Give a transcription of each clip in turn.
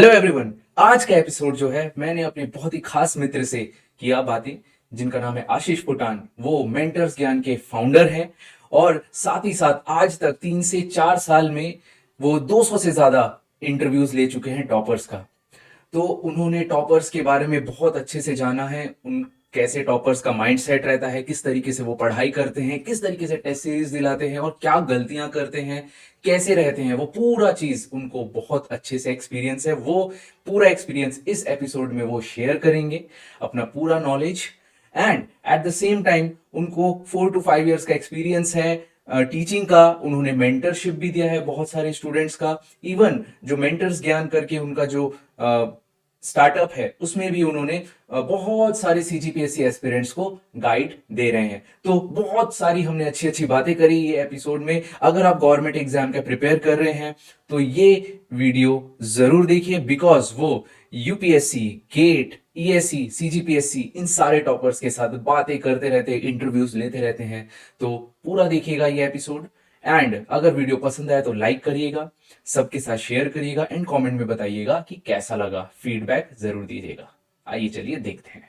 Hello everyone. आज का episode जो है मैंने अपने बहुत ही खास मित्र से किया बातें, जिनका नाम है आशीष पुटान। वो मेंटर्स ज्ञान के फाउंडर हैं और साथ ही साथ आज तक 3 से 4 साल में वो 200 से ज्यादा इंटरव्यूज ले चुके हैं टॉपर्स का। तो उन्होंने टॉपर्स के बारे में बहुत अच्छे से जाना है, उन कैसे टॉपर्स का माइंडसेट रहता है, किस तरीके से वो पढ़ाई करते हैं, किस तरीके से टेस्ट सीरीज दिलाते हैं और क्या गलतियां करते हैं, कैसे रहते हैं। वो पूरा चीज उनको बहुत अच्छे से एक्सपीरियंस है। वो पूरा एक्सपीरियंस इस एपिसोड में वो शेयर करेंगे, अपना पूरा knowledge. And at the same time उनको 4 to 5 years का एक्सपीरियंस है टीचिंग का। उन्होंने मेंटरशिप भी दिया है बहुत सारे स्टूडेंट्स का। इवन जो मेंटर्स ज्ञान करके उनका जो स्टार्टअप है उसमें भी उन्होंने बहुत सारे सीजीपीएससी एस्पिरेंट्स को गाइड दे रहे हैं। तो बहुत सारी हमने अच्छी अच्छी बातें करी ये एपिसोड में। अगर आप गवर्नमेंट एग्जाम का प्रिपेयर कर रहे हैं तो ये वीडियो जरूर देखिए, बिकॉज वो यूपीएससी, गेट, ईएससी, सीजीपीएससी इन सारे टॉपर्स के साथ बातें करते रहते हैं, इंटरव्यूज लेते रहते हैं। तो पूरा देखिएगा ये एपिसोड। एंड अगर वीडियो पसंद आया तो लाइक करिएगा, सबके साथ शेयर करिएगा एंड कमेंट में बताइएगा कि कैसा लगा। फीडबैक जरूर दीजिएगा। आइए चलिए देखते हैं।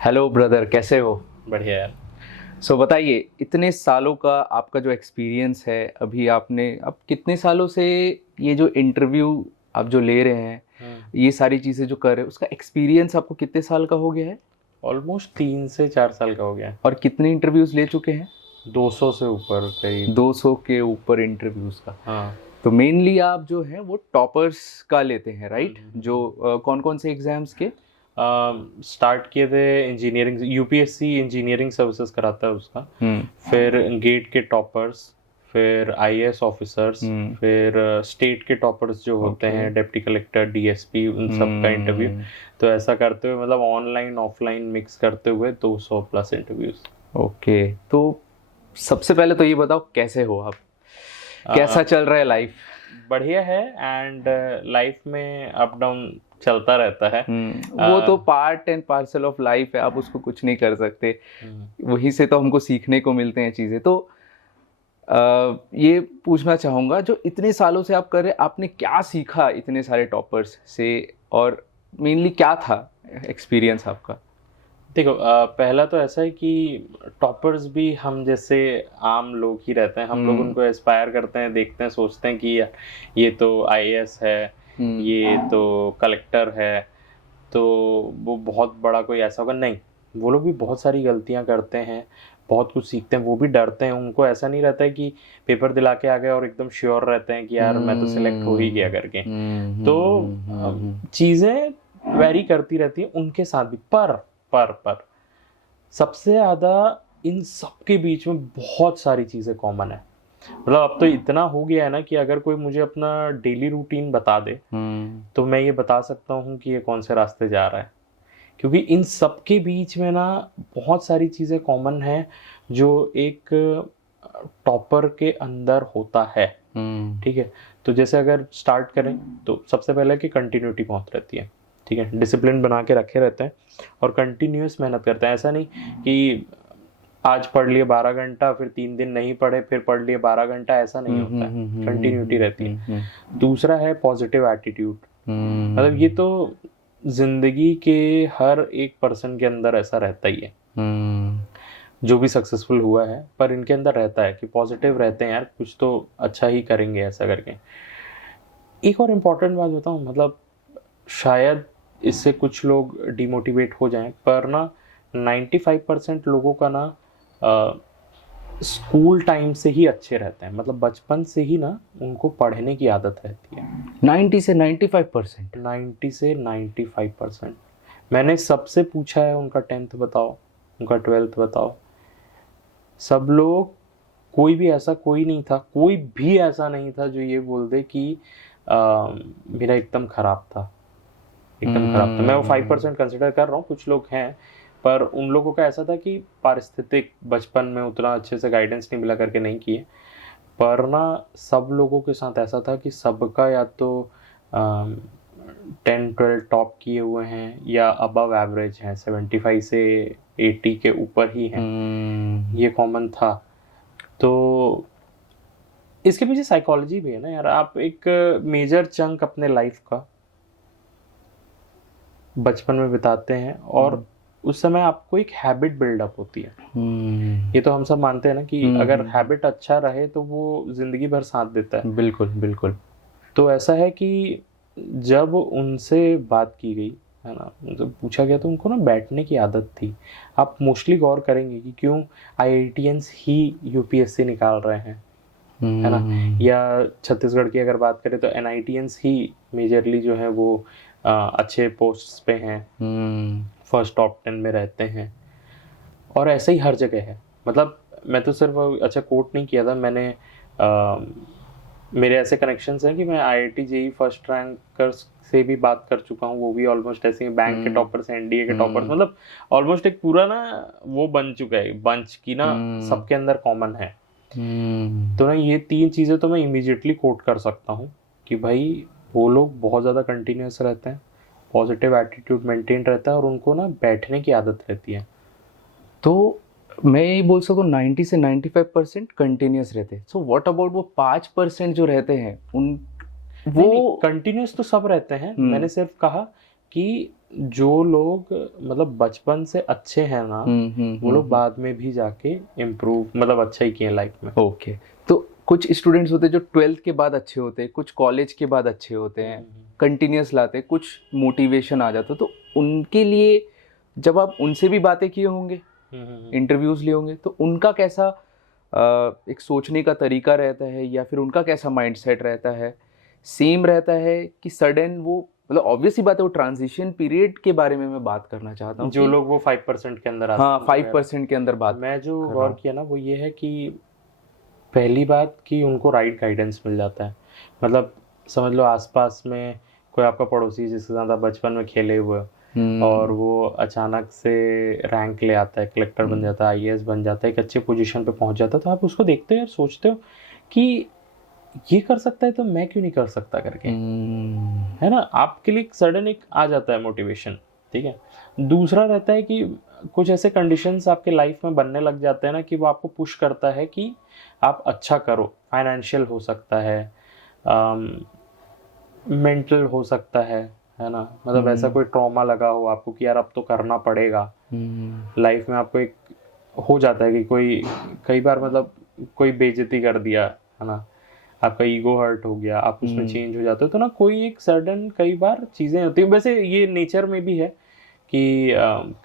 हेलो ब्रदर, कैसे हो? बढ़िया यार। बताइए, इतने सालों का आपका जो एक्सपीरियंस है, अभी आपने अब कितने सालों से ये जो इंटरव्यू आप जो ले रहे हैं, ये सारी चीज़ें जो कर रहे हैं, उसका एक्सपीरियंस आपको कितने साल का हो गया है? ऑलमोस्ट 3 से 4 साल का हो गया है। और कितने इंटरव्यूज ले चुके हैं? 200 से ऊपर कई। 200 के ऊपर इंटरव्यूज का। हाँ। तो मेनली आप जो है वो टॉपर्स का लेते हैं, राइट? जो कौन कौन से एग्जाम्स के? स्टार्ट किए थे इंजीनियरिंग, यूपीएससी इंजीनियरिंग सर्विसेज कराता है उसका। फिर गेट के टॉपर्स, फिर आईएएस ऑफिसर्स, फिर स्टेट के टॉपर्स जो होते हैं, डिप्टी कलेक्टर, डीएसपी, उन सब का इंटरव्यू। तो ऐसा करते हुए मतलब ऑनलाइन ऑफलाइन मिक्स करते हुए 200 प्लस इंटरव्यूज। ओके, तो सबसे पहले तो ये बताओ कैसे हो आप, कैसा चल रहा है लाइफ? बढ़िया है। एंड लाइफ में अप डाउन चलता रहता है। वो तो part and parcel of life है, आप उसको कुछ नहीं कर सकते। वहीं से तो हमको सीखने को मिलते हैं चीज़ें। तो ये पूछना चाहूँगा, जो इतने सालों से आप कर रहे, आपने क्या सीखा इतने सारे टॉपर्स से, और मेनली क्या था एक्सपीरियंस आपका? देखो, पहला तो ऐसा है कि टॉपर्स भी हम जैसे आम लोग ही रहते हैं। हम लोग उनको एस्पायर करते हैं, देखते हैं, सोचते हैं कि ये तो आईएएस है, ये तो कलेक्टर है, तो वो बहुत बड़ा कोई ऐसा होगा। नहीं, वो लोग भी बहुत सारी गलतियां करते हैं, बहुत कुछ सीखते हैं, वो भी डरते हैं। उनको ऐसा नहीं रहता है कि पेपर दिला के आ गए और एकदम श्योर रहते हैं कि यार मैं तो सिलेक्ट हो ही गया करके। तो चीज़ें वेरी करती रहती है उनके साथ भी। पर सबसे ज़्यादा इन सब के बीच में बहुत सारी चीज़ें कॉमन है। मतलब अब तो इतना हो गया है ना कि अगर कोई मुझे अपना डेली रूटीन बता दे तो मैं ये बता सकता हूँ कि ये कौन से रास्ते जा रहा है। क्योंकि इन सब के बीच में ना बहुत सारी चीज़ें कॉमन है जो एक टॉपर के अंदर होता है। ठीक है, तो जैसे अगर स्टार्ट करें तो सबसे पहले कि कंटिन्यूटी बहुत रहती है। ठीक है, डिसिप्लिन बना के रखे रहते हैं और कंटिन्यूस मेहनत करते हैं। ऐसा नहीं कि आज पढ़ लिए 12 घंटा, फिर 3 दिन नहीं पढ़े, फिर पढ़ लिए 12 घंटा, ऐसा नहीं होता है। कंटिन्यूटी रहती है। दूसरा है पॉजिटिव एटीट्यूड। मतलब ये तो जिंदगी के हर एक पर्सन के अंदर ऐसा रहता ही है, जो भी सक्सेसफुल हुआ है, पर इनके अंदर रहता है कि पॉजिटिव रहते हैं, यार कुछ तो अच्छा ही करेंगे ऐसा करके। एक और इम्पॉर्टेंट बात बताऊँ, मतलब शायद इससे कुछ लोग डिमोटिवेट हो जाएं, पर ना 95% लोगों का ना स्कूल टाइम से ही अच्छे रहते हैं। मतलब बचपन से ही ना उनको पढ़ने की आदत रहती है। 90 से 95%? 90 से 95%। मैंने सबसे पूछा है उनका 10th बताओ, उनका 12th बताओ, सब लोग, कोई भी ऐसा नहीं था जो ये बोल दे कि मेरा एकदम ख़राब था, मैं वो 5% कंसिडर कर रहा हूँ, कुछ लोग हैं, पर उन लोगों का ऐसा था कि पारिस्थितिक बचपन में उतना अच्छे से गाइडेंस नहीं मिला करके नहीं किए। पर ना सब लोगों के साथ ऐसा था कि सबका या तो 10-12 टॉप किए हुए हैं या अबव एवरेज हैं, 75 से 80 के ऊपर ही हैं, ये कॉमन था। तो इसके पीछे साइकोलॉजी भी है ना यार। आप एक मेजर चंक अपने लाइफ का बचपन में बिताते हैं और उस समय आपको एक हैबिट बिल्डअप होती है। ये तो हम सब मानते हैं ना कि अगर हैबिट अच्छा रहे तो वो जिंदगी भर साथ देता है। बिल्कुल बिल्कुल। तो ऐसा है कि जब उनसे बात की गई है ना, उनसे पूछा गया, तो उनको ना बैठने की आदत थी। आप मोस्टली गौर करेंगे कि क्यों आईआईटियंस ही यूपीएससी निकाल रहे हैं, है ना, या छत्तीसगढ़ की अगर बात करें तो एनआईटियंस ही मेजरली जो है वो अच्छे पोस्ट्स पे हैं, फर्स्ट टॉप 10 में रहते हैं। और ऐसा ही हर जगह है। मतलब मैं तो सिर्फ अच्छा कोट नहीं किया था मैंने, मेरे ऐसे कनेक्शंस हैं कि मैं आईआईटी जेई फर्स्ट रैंकर्स से भी बात कर चुका हूँ, वो भी ऑलमोस्ट ऐसे ही बैंक के टॉपर्स, एनडीए के टॉपर्स, मतलब ऑलमोस्ट एक पूरा ना वो बन चुका है बंच की ना, सबके अंदर कॉमन है। तो ना ये 3 चीज़ें तो मैं इमीडिएटली कोट कर सकता हूँ कि भाई वो लोग बहुत ज़्यादा कंटिन्यूस रहते हैं, पॉजिटिव एटीट्यूड मेंटेन रहता है और उनको ना बैठने की आदत रहती है। तो मैं ये बोल सकूँ 90 से 95% कंटिन्यूस रहते हैं। सो व्हाट अबाउट वो 5% जो रहते हैं उन वो कंटिन्यूस तो सब रहते हैं। मैंने सिर्फ कहा कि जो लोग मतलब बचपन से अच्छे हैं ना, वो लोग बाद में भी जाके इम्प्रूव मतलब अच्छा ही किए लाइफ में। ओके। तो कुछ स्टूडेंट्स होते हैं जो 12th के बाद अच्छे होते हैं, कुछ कॉलेज के बाद अच्छे होते हैं, कंटिन्यूस लाते हैं, कुछ मोटिवेशन आ जाता है। तो उनके लिए जब आप उनसे भी बातें किए होंगे, इंटरव्यूज लिए होंगे, तो उनका कैसा एक सोचने का तरीका रहता है या फिर उनका कैसा माइंडसेट रहता है? सेम रहता है कि सडन वो, मतलब ऑब्वियस ही बात है, वो ट्रांजिशन पीरियड के बारे में मैं बात करना चाहता हूँ जो लोग वो 5% के अंदर आते हैं। हाँ, 5% के अंदर बात मैं जो गौर किया ना वो ये है कि पहली बात कि उनको राइट गाइडेंस मिल जाता है। मतलब समझ लो आसपास में कोई आपका पड़ोसी जिसके साथ आप बचपन में खेले हुए और वो अचानक से रैंक ले आता है, कलेक्टर बन जाता है, आईएएस बन जाता है, एक अच्छे पोजीशन पे पहुंच जाता है, तो आप उसको देखते हो और सोचते हो कि ये कर सकता है तो मैं क्यों नहीं कर सकता करके, है ना। आपके लिए सडन एक आ जाता है मोटिवेशन, ठीक है। दूसरा रहता है कि कुछ ऐसे कंडीशंस आपके लाइफ में बनने लग जाते हैं ना कि वो आपको पुश करता है कि आप अच्छा करो। फाइनेंशियल हो सकता है, मेंटल हो सकता है ना। मतलब ऐसा कोई ट्रॉमा लगा हो आपको कि यार अब तो करना पड़ेगा। लाइफ में आपको एक हो जाता है कि कोई कई बार मतलब कोई बेइज्जती कर दिया, है ना, आपका ईगो हर्ट हो गया, आप उसमें चेंज हो जाते हो, तो ना कोई एक सडन कई बार चीज़ें होती हैं। वैसे ये नेचर में भी है कि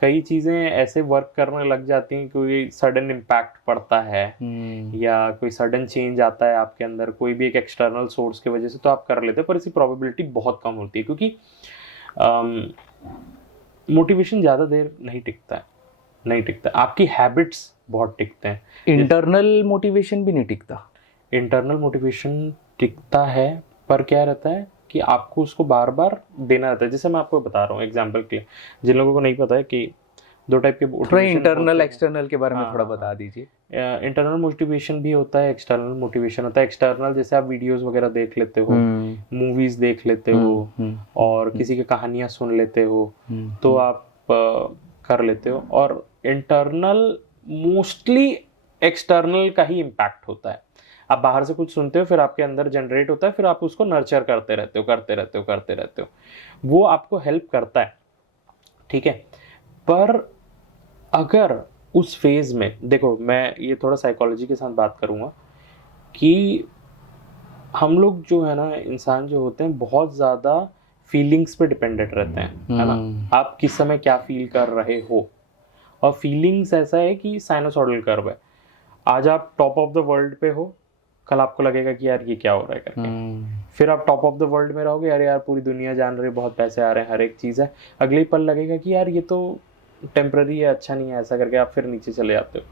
कई चीज़ें ऐसे वर्क करने लग जाती हैं, कोई सडन इम्पैक्ट पड़ता है या कोई सडन चेंज आता है आपके अंदर कोई भी एक एक्सटर्नल सोर्स की वजह से, तो आप कर लेते हैं। पर इसकी प्रोबेबिलिटी बहुत कम होती है क्योंकि मोटिवेशन ज़्यादा देर नहीं टिकता। आपकी हैबिट्स बहुत टिकते हैं। इंटरनल मोटिवेशन भी नहीं टिकता। इंटरनल मोटिवेशन टिकता है, पर क्या रहता है कि आपको उसको बार बार देना रहता है। जैसे मैं आपको बता रहा हूँ एग्जाम्पल के लिए, जिन लोगों को नहीं पता है कि 2 टाइप के थोड़ा इंटरनल एक्सटर्नल के बारे में थोड़ा बता दीजिए। इंटरनल मोटिवेशन भी होता है, एक्सटर्नल मोटिवेशन होता है। एक्सटर्नल जैसे आप वीडियोस वगैरह देख लेते हो, मूवीज देख लेते हो और किसी की कहानियां सुन लेते हो, तो आप कर लेते हो। और इंटरनल मोस्टली एक्सटर्नल का ही इम्पैक्ट होता है। आप बाहर से कुछ सुनते हो, फिर आपके अंदर जनरेट होता है, फिर आप उसको नर्चर करते रहते हो, वो आपको हेल्प करता है, ठीक है। पर अगर उस फेज में देखो, मैं ये थोड़ा साइकोलॉजी के साथ बात करूंगा कि हम लोग जो है ना, इंसान जो होते हैं बहुत ज़्यादा फीलिंग्स पे डिपेंडेंट रहते हैं, है ना। आप किस समय क्या फील कर रहे हो, और फीलिंग्स ऐसा है कि साइनोसॉइडल कर्व है। आज आप टॉप ऑफ द वर्ल्ड पे हो, कल आपको लगेगा कि यार ये क्या हो रहा है करके। फिर आप टॉप ऑफ द वर्ल्ड में रहोगे, यार पूरी दुनिया जान रही है, बहुत पैसे आ रहे हैं, हर एक चीज़ है। अगले ही पल लगेगा कि यार ये तो टेम्पररी है, अच्छा नहीं है, ऐसा करके आप फिर नीचे चले जाते हो।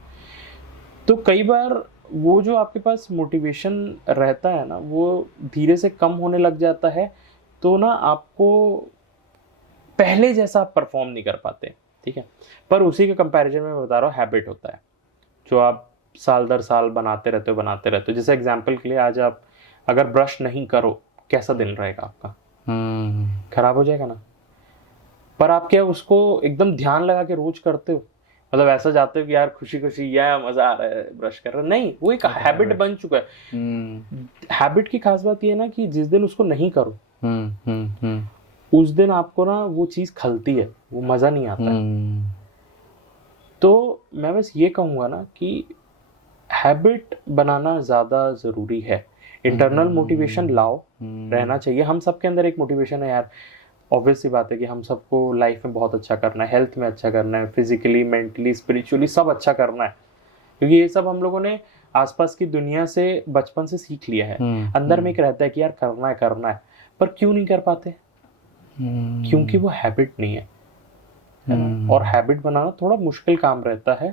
तो कई बार वो जो आपके पास मोटिवेशन रहता है ना, वो धीरे से कम होने लग जाता है। तो ना आपको पहले जैसा आप परफॉर्म नहीं कर पाते, ठीक है। पर उसी के कंपैरिजन में मैं बता रहा हूँ, हैबिट होता है जो आप साल दर साल बनाते रहते हो। जैसे एग्जाम्पल के लिए, आज आप अगर ब्रश नहीं करो, कैसा दिन रहेगा आपका? खराब हो जाएगा ना। पर आप क्या उसको एकदम ध्यान लगा के रोज करते हो? मतलब ऐसा जाते हो कि यार खुशी खुशी या मजा आ रहा है ब्रश कर रहे हो? नहीं, वो एक हैबिट बन चुका है। हैबिट की खास बात ये है ना कि जिस दिन उसको नहीं करो उस दिन आपको ना वो चीज खलती है, वो मजा नहीं आता है। तो मैं बस ये कहूंगा ना कि हैबिट बनाना ज़्यादा ज़रूरी है। इंटरनल मोटिवेशन लाओ, रहना चाहिए। हम सबके अंदर एक मोटिवेशन है यार। ऑब्वियस सी बात है कि हम सबको लाइफ में बहुत अच्छा करना है, हेल्थ में अच्छा करना है, फिजिकली, मेंटली, स्पिरिचुअली सब अच्छा करना है। क्योंकि ये सब हम लोगों ने आसपास की दुनिया से बचपन से सीख लिया है। अंदर में एक रहता है कि यार करना है करना है, पर क्यों नहीं कर पाते? क्योंकि वो हैबिट नहीं है ना? और हैबिट बनाना थोड़ा मुश्किल काम रहता है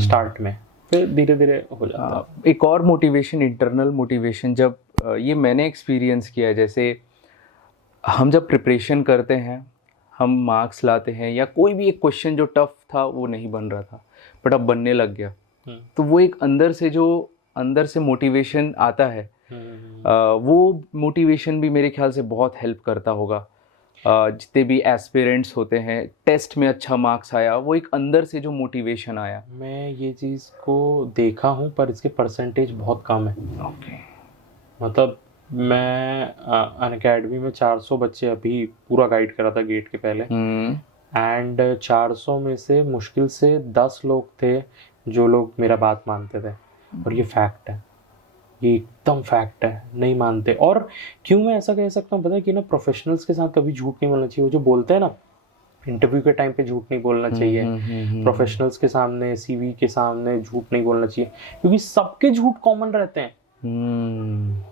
स्टार्ट में, फिर धीरे धीरे हो जाता है। एक और मोटिवेशन, इंटरनल मोटिवेशन, जब ये मैंने एक्सपीरियंस किया है, जैसे हम जब प्रिपरेशन करते हैं, हम मार्क्स लाते हैं, या कोई भी एक क्वेश्चन जो टफ था वो नहीं बन रहा था बट अब बनने लग गया, तो वो एक अंदर से मोटिवेशन आता है, वो मोटिवेशन भी मेरे ख्याल से बहुत हेल्प करता होगा। जितने भी एस्पिरेंट्स होते हैं, टेस्ट में अच्छा मार्क्स आया, वो एक अंदर से जो मोटिवेशन आया। मैं ये चीज़ को देखा हूँ पर इसके परसेंटेज बहुत कम है। मतलब मैं अनअकैडमी में 400 बच्चे अभी पूरा गाइड करा था गेट के पहले, एंड 400 में से मुश्किल से 10 लोग थे जो लोग मेरा बात मानते थे। और ये फैक्ट है, ये एकदम फैक्ट है, नहीं मानते। और क्यों मैं ऐसा कह सकता हूँ पता है कि ना, प्रोफेशनल्स के साथ कभी झूठ नहीं बोलना चाहिए। वो जो बोलते हैं ना इंटरव्यू के टाइम पे झूठ नहीं बोलना चाहिए, प्रोफेशनल्स के सामने, सीवी के सामने झूठ नहीं बोलना चाहिए, क्योंकि सबके झूठ कॉमन रहते हैं।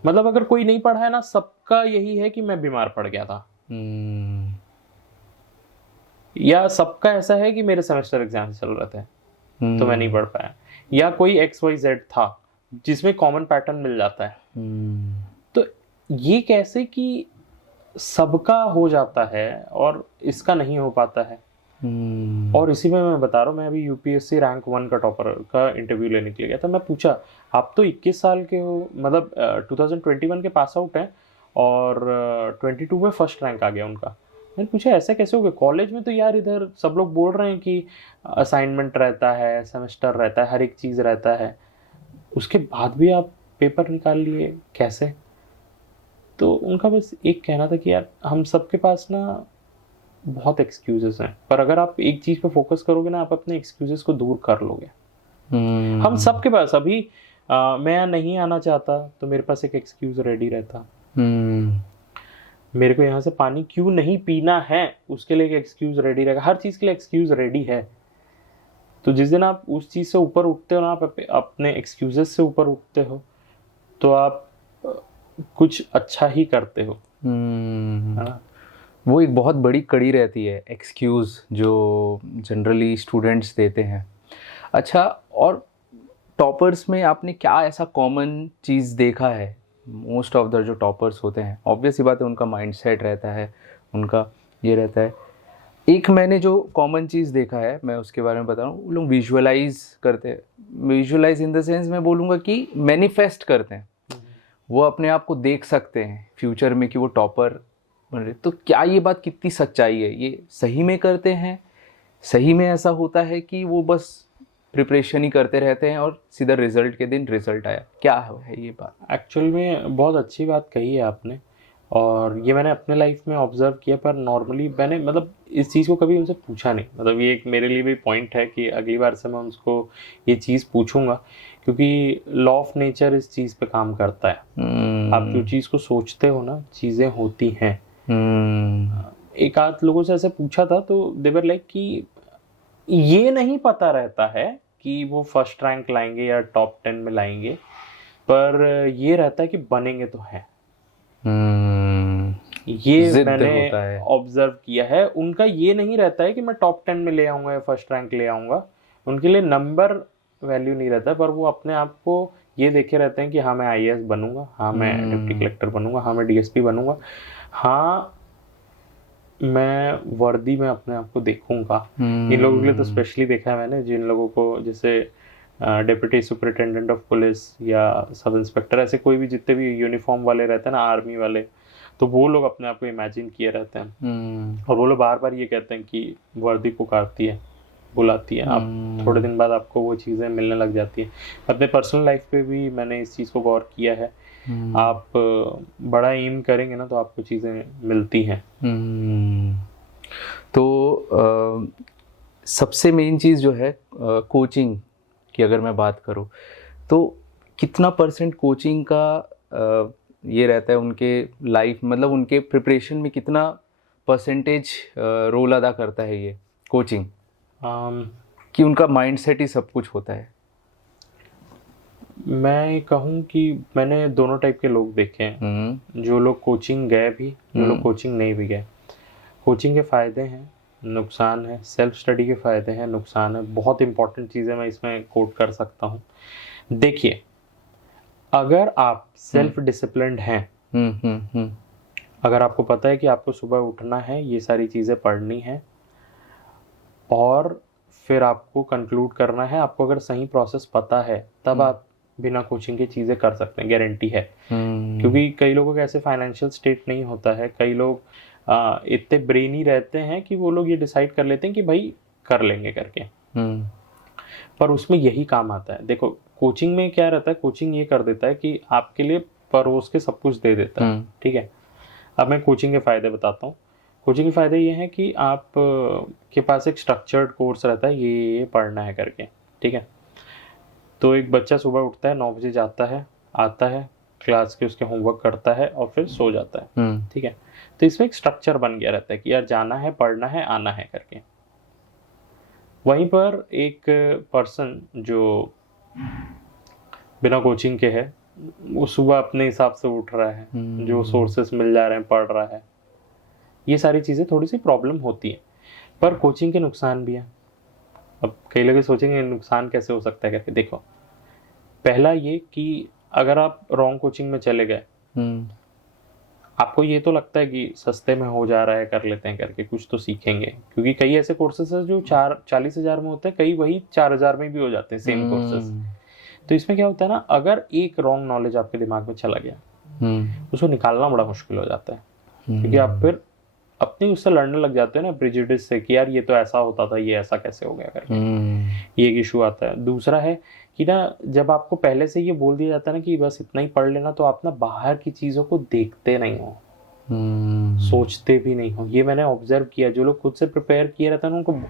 मतलब अगर कोई नहीं पढ़ा है ना, सबका यही है कि मैं बीमार पड़ गया था, या सबका ऐसा है कि मेरे सेमेस्टर एग्जाम चल रहे थे तो मैं नहीं पढ़ पाया, या कोई XYZ था जिसमें कॉमन पैटर्न मिल जाता है। तो ये कैसे कि सबका हो जाता है और इसका नहीं हो पाता है। और इसी में मैं बता रहा हूँ, मैं अभी UPSC रैंक 1 का टॉपर का इंटरव्यू लेने के लिए गया था। मैं पूछा, आप तो 21 साल के हो, मतलब 2021 के पास आउट हैं और 22 में फर्स्ट रैंक आ गया उनका। मैंने पूछा ऐसा कैसे हो गया? कॉलेज में तो यार इधर सब लोग बोल रहे हैं कि असाइनमेंट रहता है, सेमेस्टर रहता है, हर एक चीज़ रहता है, उसके बाद भी आप पेपर निकाल लिए, कैसे? तो उनका बस एक कहना था कि यार हम सबके पास ना बहुत एक्सक्यूजेस हैं, पर अगर आप एक चीज़ पे फोकस करोगे ना, आप अपने एक्सक्यूजेस को दूर कर लोगे। हम सबके पास अभी मैं यहाँ नहीं आना चाहता तो मेरे पास एक एक्सक्यूज रेडी रहता। मेरे को यहाँ से पानी क्यों नहीं पीना है, उसके लिए एक एक्सक्यूज रेडी रहेगा। हर चीज़ के लिए एक्सक्यूज रेडी है। तो जिस दिन आप उस चीज़ से ऊपर उठते हो ना, आप अपने एक्सक्यूजेस से ऊपर उठते हो, तो आप कुछ अच्छा ही करते हो। वो एक बहुत बड़ी कड़ी रहती है एक्सक्यूज़ जो जनरली स्टूडेंट्स देते हैं। अच्छा, और टॉपर्स में आपने क्या ऐसा कॉमन चीज़ देखा है? मोस्ट ऑफ द जो टॉपर्स होते हैं, ऑब्वियस ही बात है, उनका माइंडसेट रहता है, उनका ये रहता है। एक मैंने जो कॉमन चीज़ देखा है, मैं उसके बारे में बता रहा हूँ। वो लोग विजुअलाइज करते हैं, विजुअलाइज इन द सेंस मैं बोलूँगा कि मैनिफेस्ट करते हैं। वो अपने आप को देख सकते हैं फ्यूचर में कि वो टॉपर बन रहे। तो क्या ये बात कितनी सच्चाई है? ये सही में करते हैं? सही में ऐसा होता है कि वो बस प्रिपरेशन ही करते रहते हैं और सीधा रिजल्ट के दिन रिजल्ट आया? क्या है ये बात? एक्चुअल में बहुत अच्छी बात कही है आपने, और ये मैंने अपने लाइफ में ऑब्जर्व किया। पर नॉर्मली मैंने मतलब इस चीज़ को कभी उनसे पूछा नहीं। मतलब ये एक मेरे लिए भी पॉइंट है कि अगली बार से मैं उनको ये चीज़ पूछूंगा, क्योंकि लॉ ऑफ नेचर इस चीज़ पे काम करता है। आप जो चीज़ को सोचते हो ना, चीज़ें होती हैं। एक आध लोगों से ऐसे पूछा था तो देवर लाइक कि ये नहीं पता रहता है कि वो फर्स्ट रैंक लाएंगे या टॉप 10 में लाएंगे, पर ये रहता है कि बनेंगे तो है। ये मैंने ऑब्जर्व किया है। उनका ये नहीं रहता है कि मैं टॉप 10 में ले आऊँगा या फर्स्ट रैंक ले आऊँगा। उनके लिए नंबर वैल्यू नहीं रहता, पर वो अपने आप को ये देखे रहते हैं कि हाँ मैं IAS बनूंगा, हाँ मैं डिप्टी कलेक्टर बनूंगा, हाँ मैं DSP बनूंगा, हाँ मैं वर्दी में अपने आप को देखूंगा। इन लोगों के लिए तो स्पेशली देखा है मैंने, जिन लोगों को जैसे डिप्टी सुपरिटेंडेंट ऑफ पुलिस या सब इंस्पेक्टर, ऐसे कोई भी जितने भी यूनिफॉर्म वाले रहते हैं ना, आर्मी वाले, तो वो लोग अपने आप को इमेजिन किए रहते हैं और वो लोग बार बार ये कहते हैं कि वर्दी पुकारती है, बुलाती है। आप थोड़े दिन बाद आपको वो चीज़ें मिलने लग जाती है। अपने पर्सनल लाइफ पे भी मैंने इस चीज़ को गौर किया है। आप बड़ा एम करेंगे ना तो आपको चीज़ें मिलती हैं। तो सबसे मेन चीज़ जो है कोचिंग की अगर मैं बात करूँ तो कितना % कोचिंग का ये रहता है उनके लाइफ, मतलब उनके प्रिपरेशन में कितना % रोल अदा करता है ये कोचिंग, कि उनका माइंडसेट ही सब कुछ होता है? मैं कहूँ कि मैंने दोनों टाइप के लोग देखे हैं, जो लोग कोचिंग गए भी, जो लोग कोचिंग नहीं भी गए। कोचिंग के फ़ायदे हैं, नुकसान है, सेल्फ स्टडी के फ़ायदे हैं, नुकसान है। बहुत इंपॉर्टेंट चीज़ें मैं इसमें कोट कर सकता हूँ। देखिए, अगर आप सेल्फ डिसिप्लिन्ड हैं, अगर आपको पता है कि आपको सुबह उठना है, ये सारी चीज़ें पढ़नी है और फिर आपको कंक्लूड करना है, आपको अगर सही प्रोसेस पता है तब आप बिना कोचिंग के चीज़ें कर सकते हैं, गारंटी है। क्योंकि कई लोगों का ऐसे फाइनेंशियल स्टेट नहीं होता है, कई लोग इतने ब्रेनी रहते हैं कि वो लोग ये डिसाइड कर लेते हैं कि भाई कर लेंगे करके। पर उसमें यही काम आता है। देखो, कोचिंग में क्या रहता है, कोचिंग ये कर देता है कि आपके लिए परोस के सब कुछ दे देता है, ठीक है। अब मैं कोचिंग के फ़ायदे बताता हूँ। कोचिंग के फ़ायदे ये हैं कि आप के पास एक स्ट्रक्चर्ड कोर्स रहता है, ये पढ़ना है करके, ठीक है। तो एक बच्चा सुबह उठता है, 9 बजे जाता है, आता है, क्लास के उसके होमवर्क करता है और फिर सो जाता है, ठीक है। तो इसमें एक स्ट्रक्चर बन गया रहता है कि यार जाना है, पढ़ना है, आना है करके। वहीं पर एक पर्सन जो बिना कोचिंग के है, वो सुबह अपने हिसाब से उठ रहा है, जो सोर्सेस मिल जा रहे हैं पढ़ रहा है, ये सारी चीज़ें थोड़ी सी प्रॉब्लम होती है। पर कोचिंग के नुकसान भी हैं। अब कई लोग सोचेंगे नुकसान कैसे हो सकता है करके। देखो, पहला ये कि अगर आप रॉन्ग कोचिंग में चले गए, आपको ये तो लगता है कि सस्ते में हो जा रहा है, कर लेते हैं करके, कुछ तो सीखेंगे। क्योंकि कई ऐसे कोर्सेस हैं जो 40,000 में होते हैं, कई वही 4,000 में भी हो जाते हैं, सेम कोर्सेस। तो इसमें क्या होता है ना, अगर एक रॉन्ग नॉलेज आपके दिमाग में चला गया, उसको निकालना बड़ा मुश्किल हो जाता है। क्योंकि आप फिर अपनी उससे लड़ने लग जाते हैं ना, प्रेजुडिस से, कि यार ये तो ऐसा होता था, ये ऐसा कैसे हो गया करके। ये एक इशू आता है। दूसरा है कि ना, जब आपको पहले से ये बोल दिया जाता है ना कि बस इतना ही पढ़ लेना, तो आप ना बाहर की चीज़ों को देखते नहीं हो, सोचते भी नहीं हो। ये मैंने ऑब्जर्व किया। जो लोग खुद से प्रिपेयर किए रहते हैं उनको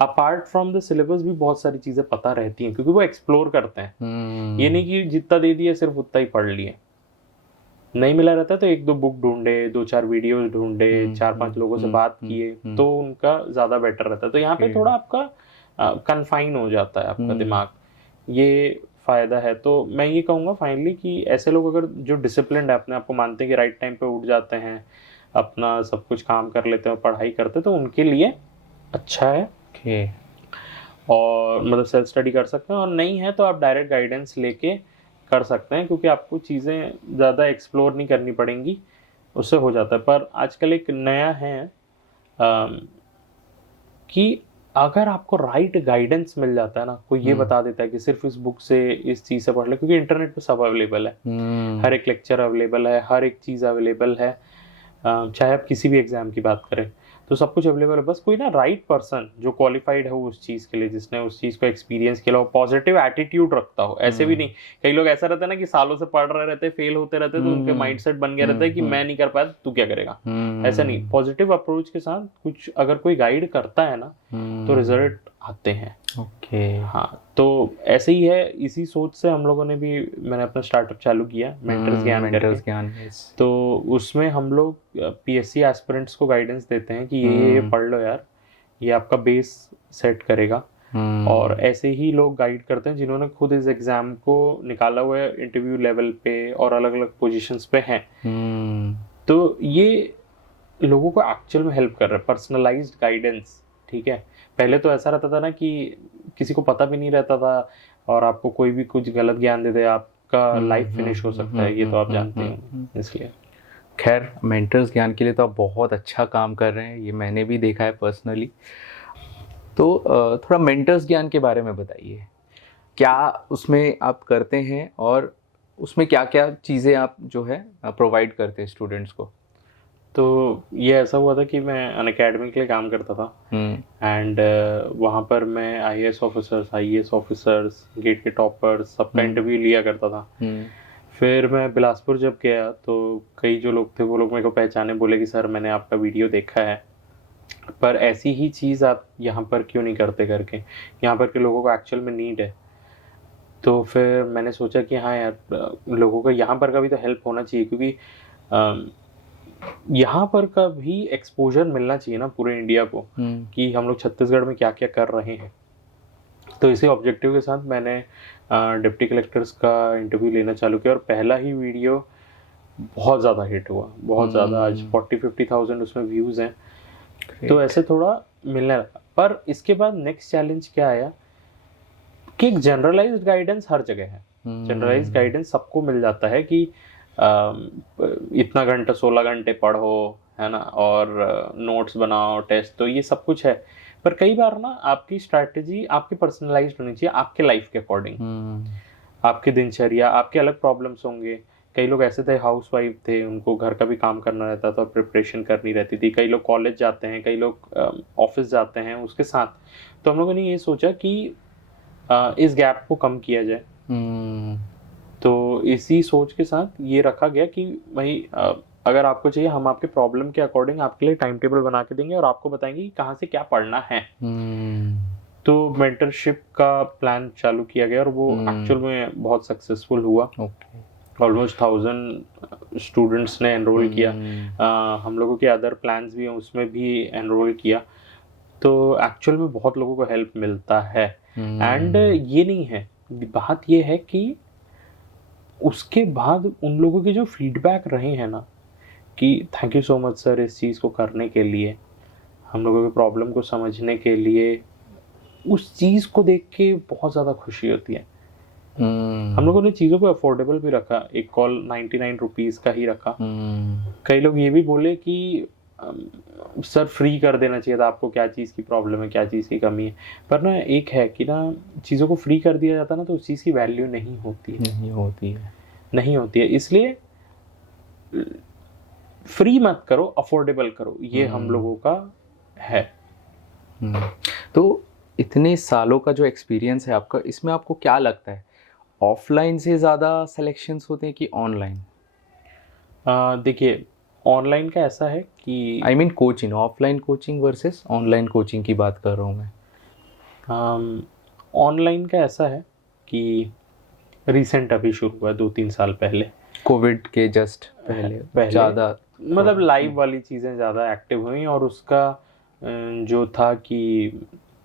अपार्ट फ्रॉम द सिलेबस भी बहुत सारी चीज़ें पता रहती हैं, क्योंकि वो एक्सप्लोर करते हैं। ये नहीं कि जितना दे दिया सिर्फ उतना ही पढ़ लिए। नहीं मिला रहता है तो 1-2 बुक ढूंढे, 2-4 वीडियोस ढूंढे, 4-5 लोगों से बात किए, तो उनका ज़्यादा बेटर रहता है। तो यहाँ पे थोड़ा आपका कन्फाइन हो जाता है आपका दिमाग, ये फ़ायदा है। तो मैं ये कहूँगा फाइनली कि ऐसे लोग अगर जो डिसिप्लिन्ड है, अपने आप को मानते हैं कि राइट टाइम पे उठ जाते हैं, अपना सब कुछ काम कर लेते हैं, पढ़ाई करते हैं, तो उनके लिए अच्छा है। और मतलब सेल्फ स्टडी कर सकते हैं, और नहीं है तो आप डायरेक्ट गाइडेंस लेके कर सकते हैं, क्योंकि आपको चीज़ें ज़्यादा एक्सप्लोर नहीं करनी पड़ेंगी, उससे हो जाता है। पर आजकल एक नया है कि अगर आपको राइट गाइडेंस मिल जाता है ना, कोई ये बता देता है कि सिर्फ इस बुक से, इस चीज़ से पढ़ ले, क्योंकि इंटरनेट पे सब अवेलेबल है, हर एक लेक्चर अवेलेबल है, हर एक चीज़ अवेलेबल है। चाहे आप किसी भी एग्ज़ाम की बात करें तो सब कुछ अवेलेबल है। बस कोई ना राइट पर्सन जो क्वालिफाइड हो उस चीज़ के लिए, जिसने उस चीज़ को एक्सपीरियंस किया हो, पॉजिटिव एटीट्यूड रखता हो। ऐसे भी नहीं, कई लोग ऐसा रहता है ना कि सालों से पढ़ रहे रहते, फेल होते रहते, तो उनके माइंडसेट बन गया रहता है कि मैं नहीं कर पाया, तू क्या करेगा। ऐसा नहीं, पॉजिटिव अप्रोच के साथ कुछ अगर कोई गाइड करता है ना, तो रिजल्ट आते हैं। हाँ, तो ऐसे ही है। इसी सोच से हम लोगों ने भी, मैंने अपना स्टार्टअप चालू किया, मेंटर्स ज्ञान। तो उसमें हम लोग पीएससी एस्पिरेंट्स को गाइडेंस देते हैं कि ये पढ़ लो यार, ये आपका बेस सेट करेगा। और ऐसे ही लोग गाइड करते हैं जिन्होंने खुद इस एग्जाम को निकाला हुआ है, इंटरव्यू लेवल पे और अलग अलग पोजीशंस पे हैं। तो ये लोगों को एक्चुअल में हेल्प कर रहा है, पर्सनलाइज्ड गाइडेंस, ठीक है। पहले तो ऐसा रहता था ना कि किसी को पता भी नहीं रहता था, और आपको कोई भी कुछ गलत ज्ञान दे दे, आपका लाइफ फिनिश हो सकता है, ये तो आप जानते हैं। इसलिए खैर, मेंटर्स ज्ञान के लिए तो आप बहुत अच्छा काम कर रहे हैं, ये मैंने भी देखा है पर्सनली। तो थोड़ा मेंटर्स ज्ञान के बारे में बताइए, क्या उसमें आप करते हैं और उसमें क्या क्या चीज़ें आप जो है प्रोवाइड करते हैं स्टूडेंट्स को? तो ये ऐसा हुआ था कि मैं अनअकैडमी के लिए काम करता था एंड वहाँ पर मैं IAS officers, IAS officers, GATE के टॉपर्स सबका इंटरव्यू लिया करता था। फिर मैं बिलासपुर जब गया तो कई जो लोग थे वो लोग मेरे को पहचाने, बोले कि सर मैंने आपका वीडियो देखा है, पर ऐसी ही चीज़ आप यहाँ पर क्यों नहीं करते करके, यहाँ पर के लोगों को एक्चुअल में नीड है। तो फिर मैंने सोचा कि हाँ यार, लोगों का यहाँ पर का भी तो हेल्प होना चाहिए, क्योंकि यहाँ पर का भी एक्सपोजर मिलना चाहिए ना पूरे इंडिया को कि हम लोग छत्तीसगढ़ में क्या क्या कर रहे हैं। तो इसी ऑब्जेक्टिव के साथ मैंने डिप्टी कलेक्टर्स का इंटरव्यू लेना चालू किया और पहला ही वीडियो बहुत ज़्यादा हिट हुआ, बहुत ज़्यादा। आज 40-50,000 उसमें व्यूज़ हैं। तो ऐसे थोड़ा मिलने लगा। पर इसके बाद नेक्स्ट चैलेंज क्या आया कि एक जनरलाइज्ड गाइडेंस हर जगह है। जनरलाइज्ड गाइडेंस सबको मिल जाता है कि इतना घंटा 16 घंटे पढ़ो, है ना, और नोट्स बनाओ, टेस्ट, तो ये सब कुछ है। पर कई बार ना आपकी स्ट्रैटेजी आपकी पर्सनलाइज्ड होनी चाहिए, आपके लाइफ के अकॉर्डिंग, आपकी दिनचर्या, आपके अलग प्रॉब्लम्स होंगे। कई लोग ऐसे थे, हाउस वाइफ थे, उनको घर का भी काम करना रहता था, प्रिपरेशन करनी रहती थी। कई लोग कॉलेज जाते हैं, कई लोग ऑफिस जाते हैं उसके साथ। तो हम लोगों ने ये सोचा कि इस गैप को कम किया जाए। तो इसी सोच के साथ ये रखा गया कि भाई अगर आपको चाहिए, हम आपके प्रॉब्लम के अकॉर्डिंग आपके लिए टाइम टेबल बना के देंगे और आपको बताएंगे कि कहाँ से क्या पढ़ना है। तो मेंटरशिप का प्लान चालू किया गया और वो एक्चुअल में बहुत सक्सेसफुल हुआ। ऑलमोस्ट 1000 स्टूडेंट्स ने एनरोल किया। हम लोगों के अदर प्लान्स भी हैं, उसमें भी एनरोल किया। तो एक्चुअल में बहुत लोगों को हेल्प मिलता है। एंड ये नहीं है, बात ये है कि उसके बाद उन लोगों के जो फीडबैक रहे हैं ना, कि thank you so much sir इस चीज़ को करने के लिए, हम लोगों के प्रॉब्लम को समझने के लिए, उस चीज़ को देख के बहुत ज़्यादा खुशी होती है। हम लोगों ने चीज़ों को अफोर्डेबल भी रखा, एक कॉल 99 रुपीज़ का ही रखा। कई लोग ये भी बोले कि सर फ्री कर देना चाहिए था, आपको क्या चीज़ की प्रॉब्लम है, क्या चीज़ की कमी है। पर ना एक है कि ना, चीज़ों को फ्री कर दिया जाता ना तो उस चीज़ की वैल्यू नहीं होती है। इसलिए फ्री मत करो, अफोर्डेबल करो, ये हम लोगों का है। तो इतने सालों का जो एक्सपीरियंस है आपका, इसमें आपको क्या लगता है, ऑफलाइन से ज़्यादा सिलेक्शंस होते हैं कि ऑनलाइन? देखिए, ऑनलाइन का ऐसा है कि I mean coaching, offline coaching versus online coaching की बात कर रहा हूँ मैं। ऑनलाइन का ऐसा है कि रिसेंट अभी शुरू हुआ 2-3 साल पहले, कोविड के जस्ट पहले ज़्यादा, मतलब लाइव वाली चीज़ें ज़्यादा एक्टिव हुई। और उसका जो था कि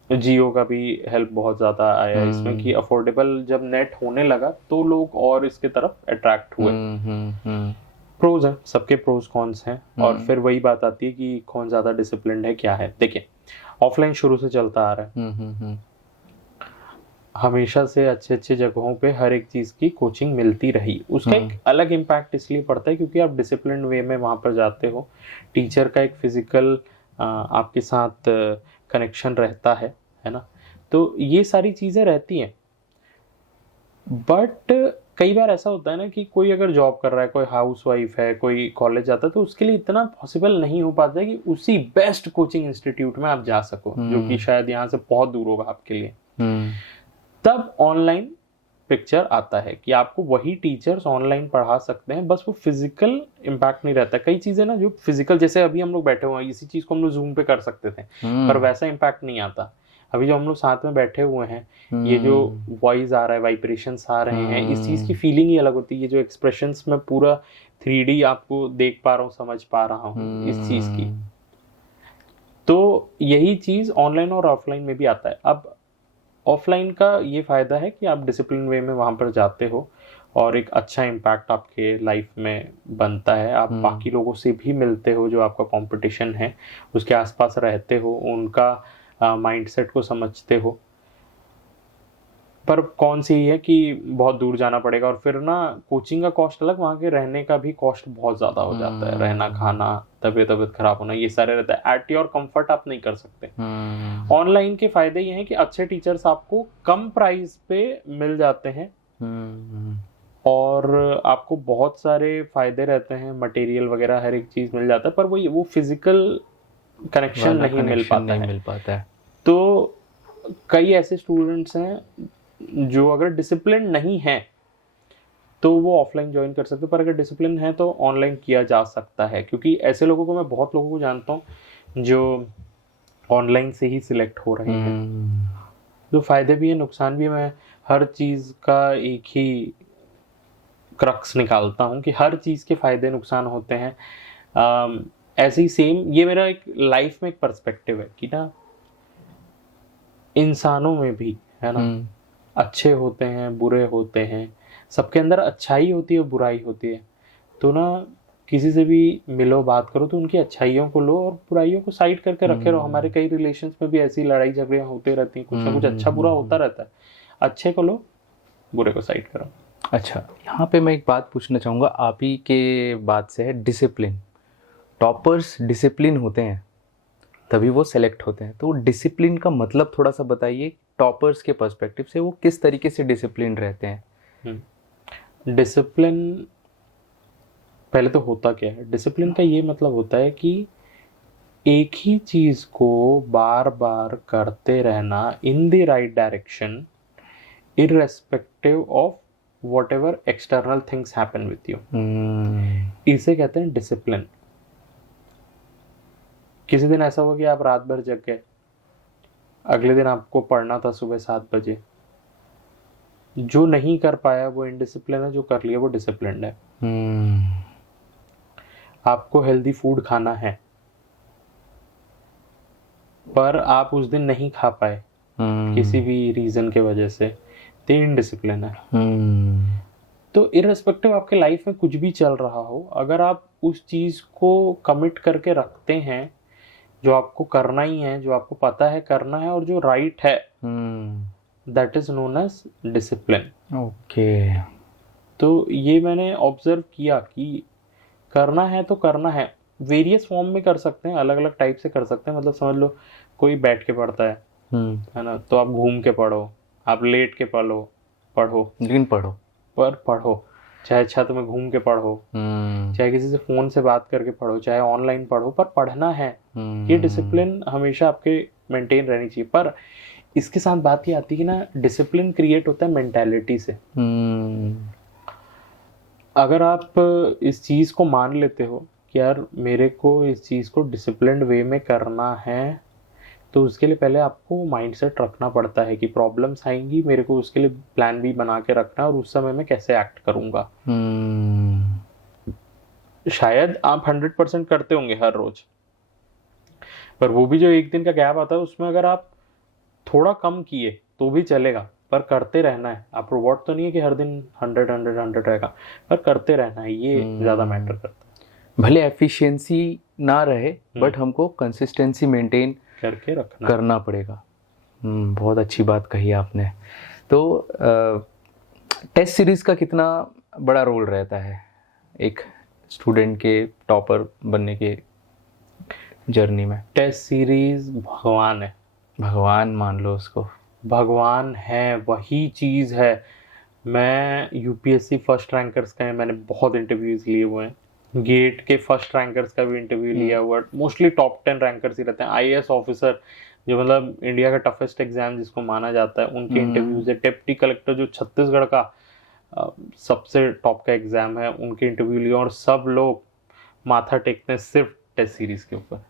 जियो का भी हेल्प बहुत ज़्यादा आया इसमें, कि अफोर्डेबल जब नेट होने लगा तो लोग और इसके तरफ अट्रैक्ट हुए। प्रोज हैं, सबके प्रोज कॉन्स हैं। और फिर वही बात आती है कि कौन ज़्यादा डिसिप्लिन्ड है, क्या है। देखिए, ऑफलाइन शुरू से चलता आ रहा है, हमेशा से अच्छे अच्छे जगहों पे हर एक चीज़ की कोचिंग मिलती रही। उसका एक अलग इम्पैक्ट इसलिए पड़ता है क्योंकि आप डिसिप्लिन वे में वहाँ पर जाते हो, टीचर का एक फिजिकल आपके साथ कनेक्शन रहता है ना। तो ये सारी चीज़ें रहती हैं। बट कई बार ऐसा होता है ना कि कोई अगर जॉब कर रहा है, कोई हाउस वाइफ है, कोई कॉलेज जाता है, तो उसके लिए इतना पॉसिबल नहीं हो पाता है कि उसी बेस्ट कोचिंग इंस्टीट्यूट में आप जा सको, जो कि शायद यहाँ से बहुत दूर होगा आपके लिए। तब ऑनलाइन पिक्चर आता है कि आपको वही टीचर्स ऑनलाइन पढ़ा सकते हैं, बस वो फिजिकल इम्पैक्ट नहीं रहता। कई चीज़ें ना जो फिजिकल, जैसे अभी हम लोग बैठे हुए हैं, इसी चीज़ को हम लोग जूम पे कर सकते थे, पर वैसा इम्पैक्ट नहीं आता। अभी जो हम लोग साथ में बैठे हुए हैं, ये जो वॉइस आ रहा है, वाइब्रेशंस आ रहे हैं, इस चीज़ की फीलिंग ही अलग होती है। ये जो एक्सप्रेशंस में पूरा 3D आपको देख पा रहा हूँ, समझ पा रहा हूँ इस चीज़ की। तो यही चीज़ ऑनलाइन और ऑफलाइन में भी आता है। अब ऑफलाइन का ये फ़ायदा है कि आप डिसिप्लिन वे में वहाँ पर जाते हो और एक अच्छा इम्पैक्ट आपके लाइफ में बनता है। आप बाकी लोगों से भी मिलते हो, जो आपका कंपटीशन है उसके आसपास रहते हो, उनका माइंडसेट को समझते हो। पर कौन सी है कि बहुत दूर जाना पड़ेगा, और फिर ना कोचिंग का कॉस्ट अलग, वहाँ के रहने का भी कॉस्ट बहुत ज़्यादा हो जाता है। रहना, खाना, तबीयत खराब होना, ये सारे रहता है। एट योर कंफर्ट आप नहीं कर सकते। ऑनलाइन के फायदे ये हैं कि अच्छे टीचर्स आपको कम प्राइस पे मिल जाते हैं और आपको बहुत सारे फायदे रहते हैं, मटेरियल वगैरह हर एक चीज़ मिल जाता है, पर वो फिजिकल कनेक्शन वाला नहीं मिल कनेक्शन पाता नहीं है। मिल पाता है। तो कई ऐसे स्टूडेंट्स हैं जो अगर डिसिप्लिन नहीं है तो वो ऑफलाइन ज्वाइन कर सकते हैं, पर अगर डिसिप्लिन है तो ऑनलाइन किया जा सकता है, क्योंकि ऐसे लोगों को मैं बहुत लोगों को जानता हूँ जो ऑनलाइन से ही सिलेक्ट हो रहे हैं। तो फायदे भी है, नुकसान भी है। मैं हर चीज़ का एक ही क्रक्स निकालता हूँ कि हर चीज़ के फायदे नुकसान होते हैं। ऐसे ही सेम ये मेरा एक लाइफ में एक पर्सपेक्टिव है कि ना, इंसानों में भी है ना, अच्छे होते हैं, बुरे होते हैं, सबके अंदर अच्छाई होती है और बुराई होती है। तो ना, किसी से भी मिलो, बात करो तो उनकी अच्छाइयों को लो और बुराइयों को साइड करके रखे रहो। हमारे कई रिलेशंस में भी ऐसी लड़ाई झगड़े होते रहती हैं, कुछ ना कुछ अच्छा बुरा होता रहता है। अच्छे को लो, बुरे को साइड करो। अच्छा, यहाँ पे मैं एक बात पूछना चाहूँगा, आप ही के बात से है डिसिप्लिन। टॉपर्स डिसिप्लिन होते हैं तभी वो सेलेक्ट होते हैं, तो डिसिप्लिन का मतलब थोड़ा सा बताइए, टॉपर्स के पर्सपेक्टिव से वो किस तरीके से डिसिप्लिन रहते हैं। डिसिप्लिन पहले तो होता क्या है? डिसिप्लिन का ये मतलब होता है कि एक ही चीज को बार बार करते रहना in the right direction, irrespective of what ever external things happen with you, इसे कहते हैं डिसिप्लिन। किसी दिन ऐसा हुआ कि आप रात भर जग गए, अगले दिन आपको पढ़ना था सुबह 7 बजे, जो नहीं कर पाया वो इनडिसिप्लिन है, जो कर लिया वो डिसिप्लिन है। आपको हेल्दी फूड खाना है पर आप उस दिन नहीं खा पाए किसी भी रीजन के वजह से, तो इनडिसिप्लिन है। तो इररेस्पेक्टिव आपके लाइफ में कुछ भी चल रहा हो, अगर आप उस चीज को कमिट करके रखते हैं, जो आपको करना ही है, जो आपको पता है करना है और जो राइट है, that is known as discipline. Okay. तो ये मैंने ऑब्जर्व किया कि करना है तो करना है। वेरियस फॉर्म में कर सकते हैं, अलग अलग टाइप से कर सकते हैं। मतलब समझ लो कोई बैठ के पढ़ता है ना, तो आप घूम के पढ़ो, आप लेट के पढ़ो पढ़ो लेकिन पढ़ो, पर पढ़ो। चाहे छत में घूम के पढ़ो, चाहे किसी से फोन से बात करके पढ़ो, चाहे ऑनलाइन पढ़ो, पर पढ़ना है। ये डिसिप्लिन हमेशा आपके मेंटेन रहनी चाहिए। पर इसके साथ बात ये आती है कि ना, डिसिप्लिन क्रिएट होता है मेंटालिटी से। अगर आप इस चीज़ को मान लेते हो कि यार मेरे को इस चीज़ को डिसिप्लिन्ड वे में करना है, तो उसके लिए पहले आपको माइंडसेट रखना पड़ता है कि प्रॉब्लम्स आएंगी, मेरे को उसके लिए प्लान भी बना के रखना है और उस समय मैं कैसे एक्ट करूँगा। शायद आप 100% करते होंगे हर रोज, पर वो भी जो एक दिन का गैप आता है उसमें अगर आप थोड़ा कम किए तो भी चलेगा, पर करते रहना है। आप रोबोट तो नहीं है कि हर दिन 100 रहेगा, पर करते रहना है, ये ज़्यादा मैटर करता है। भले एफिशिएंसी ना रहे बट हमको कंसिस्टेंसी मेंटेन करके रखना करना पड़ेगा। बहुत अच्छी बात कही आपने। तो टेस्ट सीरीज का कितना बड़ा रोल रहता है एक स्टूडेंट के टॉपर बनने के जर्नी में? टेस्ट सीरीज भगवान है, भगवान मान लो उसको, भगवान है, वही चीज़ है। मैं यूपीएससी फर्स्ट रैंकर्स का मैंने बहुत इंटरव्यूज लिए हुए हैं, गेट के फर्स्ट रैंकर्स का भी इंटरव्यू लिया हुआ है। मोस्टली टॉप 10 रैंकर्स ही रहते हैं। आईएएस ऑफिसर, जो मतलब इंडिया का टफेस्ट एग्जाम जिसको माना जाता है, उनके इंटरव्यूज है। डिप्टी कलेक्टर जो छत्तीसगढ़ का सबसे टॉप का एग्जाम है, उनके इंटरव्यू लिए, और सब लोग माथा टेकते हैं सिर्फ टेस्ट सीरीज के ऊपर।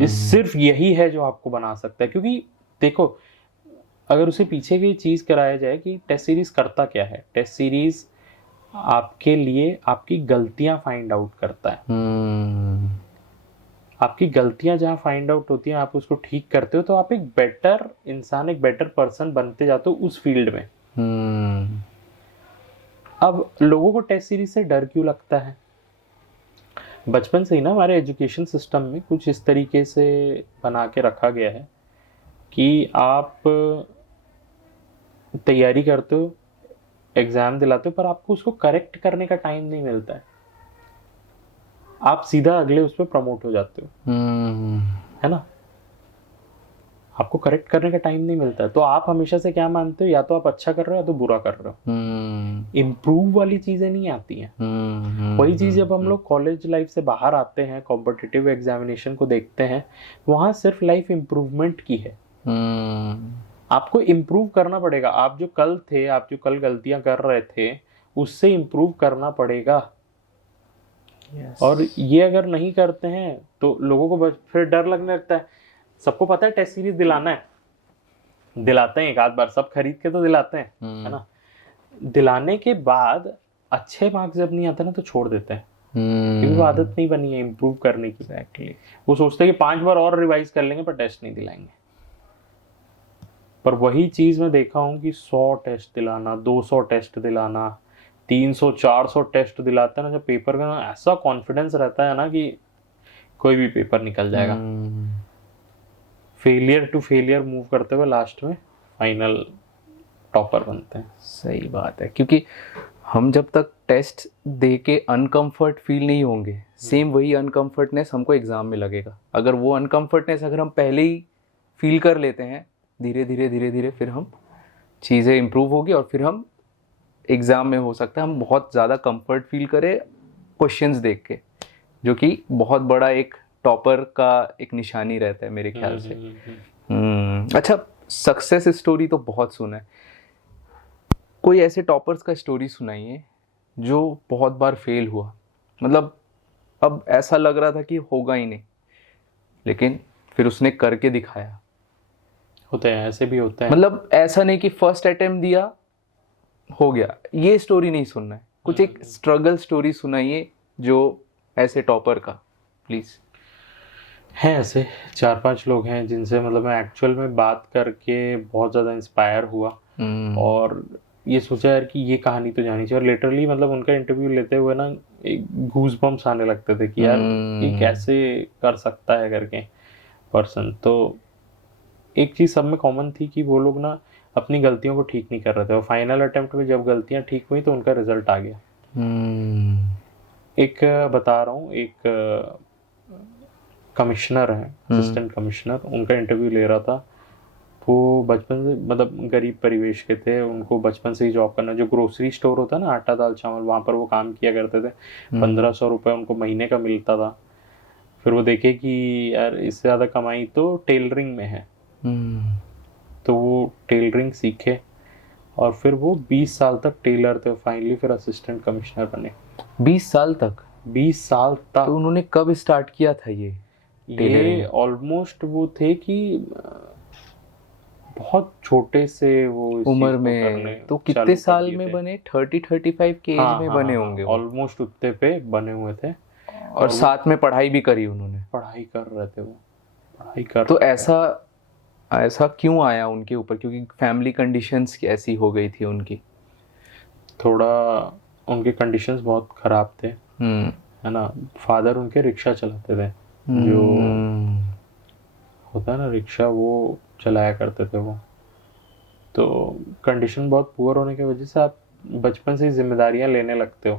ये सिर्फ यही है जो आपको बना सकता है। क्योंकि देखो, अगर उसे पीछे की चीज कराया जाए कि टेस्ट सीरीज करता क्या है, टेस्ट सीरीज आपके लिए आपकी गलतियां फाइंड आउट करता है। आपकी गलतियां जहां फाइंड आउट होती हैं, आप उसको ठीक करते हो, तो आप एक बेटर इंसान, एक बेटर पर्सन बनते जाते हो उस फील्ड में। अब लोगों को टेस्ट सीरीज से डर क्यों लगता है? बचपन से ही ना हमारे एजुकेशन सिस्टम में कुछ इस तरीके से बना के रखा गया है कि आप तैयारी करते हो, एग्जाम दिलाते हो, पर आपको उसको करेक्ट करने का टाइम नहीं मिलता है। आप सीधा अगले उस पर प्रमोट हो जाते हो, है ना। आपको करेक्ट करने का टाइम नहीं मिलता है। तो आप हमेशा से क्या मानते हो, या तो आप अच्छा कर रहे हो या तो बुरा कर रहे हो। इम्प्रूव वाली चीज़ें नहीं आती हैं। वही चीज़ जब हम लोग कॉलेज लाइफ से बाहर आते हैं, कॉम्पिटिटिव एग्जामिनेशन को देखते हैं, वहाँ सिर्फ लाइफ इम्प्रूवमेंट की है। आपको इम्प्रूव करना पड़ेगा। आप जो कल थे, आप जो कल गलतियां कर रहे थे, उससे इम्प्रूव करना पड़ेगा। और ये अगर नहीं करते हैं तो लोगों को बस फिर डर लगने लगता है। सबको पता है टेस्ट सीरीज दिलाना है, दिलाते हैं एक आध बार, सब खरीद के तो दिलाते हैं, है ना। दिलाने के बाद अच्छे मार्क्स जब नहीं आते ना तो छोड़ देते हैं, क्योंकि वो आदत नहीं बनी है इम्प्रूव करने की। एग्जैक्टली। वो सोचते हैं कि 5 बार और रिवाइज कर लेंगे पर टेस्ट नहीं दिलाएंगे। पर वही चीज़ मैं देखा हूँ कि 100 टेस्ट दिलाना, 200 टेस्ट दिलाना, 300 400 टेस्ट दिलाते हैं ना जब पेपर का, ना ऐसा कॉन्फिडेंस रहता है ना कि कोई भी पेपर निकल जाएगा। फेलियर टू फेलियर मूव करते हुए लास्ट में फाइनल टॉपर बनते हैं। सही बात है, क्योंकि हम जब तक टेस्ट दे के अनकम्फर्ट फील नहीं होंगे, सेम वही अनकम्फर्टनेस हमको एग्ज़ाम में लगेगा। अगर वो अनकम्फर्टनेस अगर हम पहले ही फील कर लेते हैं, धीरे धीरे धीरे धीरे फिर हम चीज़ें इम्प्रूव होगी और फिर हम एग्ज़ाम में हो सकता है हम बहुत ज़्यादा कंफर्ट फील करें क्वेश्चंस देख के, जो कि बहुत बड़ा एक टॉपर का एक निशानी रहता है मेरे ख्याल से। अच्छा, सक्सेस स्टोरी तो बहुत सुना है, कोई ऐसे टॉपर्स का स्टोरी सुनाइए जो बहुत बार फेल हुआ, मतलब अब ऐसा लग रहा था कि होगा ही नहीं, लेकिन फिर उसने करके दिखाया। होते हैं, ऐसे भी होते हैं। मतलब ऐसा नहीं कि फर्स्ट अटेम्प्ट दिया हो गया, ये स्टोरी नहीं सुनना है, कुछ एक स्ट्रगल स्टोरी सुनाइए जो ऐसे टॉपर का, प्लीज। हैं ऐसे 4-5 लोग हैं जिनसे मतलब मैं एक्चुअल में बात करके बहुत ज़्यादा इंस्पायर हुआ और ये सोचा यार कि ये कहानी तो जानी चाहिए। और लिटरली मतलब उनका इंटरव्यू लेते हुए ना एक गूज बम्स आने लगते थे कि यार ये कैसे कर सकता है करके पर्सन। तो एक चीज़ सब में कॉमन थी कि वो लोग ना अपनी गलतियों को ठीक नहीं कर रहे थे, और फाइनल अटेम्प्ट में जब गलतियां ठीक हुई तो उनका रिजल्ट आ गया। एक बता रहा हूँ, एक कमिश्नर है, असिस्टेंट कमिश्नर, उनका इंटरव्यू ले रहा था। वो बचपन से मतलब गरीब परिवेश के थे, उनको बचपन से ही जॉब करना, जो ग्रोसरी स्टोर होता है ना आटा दाल चावल, वहाँ पर वो काम किया करते थे। 1500 रुपये उनको महीने का मिलता था। फिर वो देखे कि यार इससे ज़्यादा कमाई तो टेलरिंग में है, तो वो टेलरिंग सीखे और फिर वो 20 साल तक टेलर थे। फाइनली फिर असिस्टेंट कमिश्नर बने। 20 साल तक? 20 साल तक। तो उन्होंने कब स्टार्ट किया था ये ऑलमोस्ट वो थे कि बहुत छोटे से वो उम्र में, तो कितने साल में बने? 30-35 के एज में बने होंगे। ऑलमोस्ट उतने पे बने हुए थे और साथ में पढ़ाई भी करी उन्होंने। पढ़ाई कर रहे थे वो, पढ़ाई कर। तो ऐसा क्यों आया उनके ऊपर? क्योंकि फैमिली कंडीशंस ऐसी हो गई थी उनकी, थोड़ा उनके कंडीशंस बहुत खराब थे, है ना। फादर उनके रिक्शा चलाते थे, जो होता है ना रिक्शा, वो चलाया करते थे वो। तो कंडीशन बहुत पुअर होने की वजह से आप बचपन से ही जिम्मेदारियां लेने लगते हो,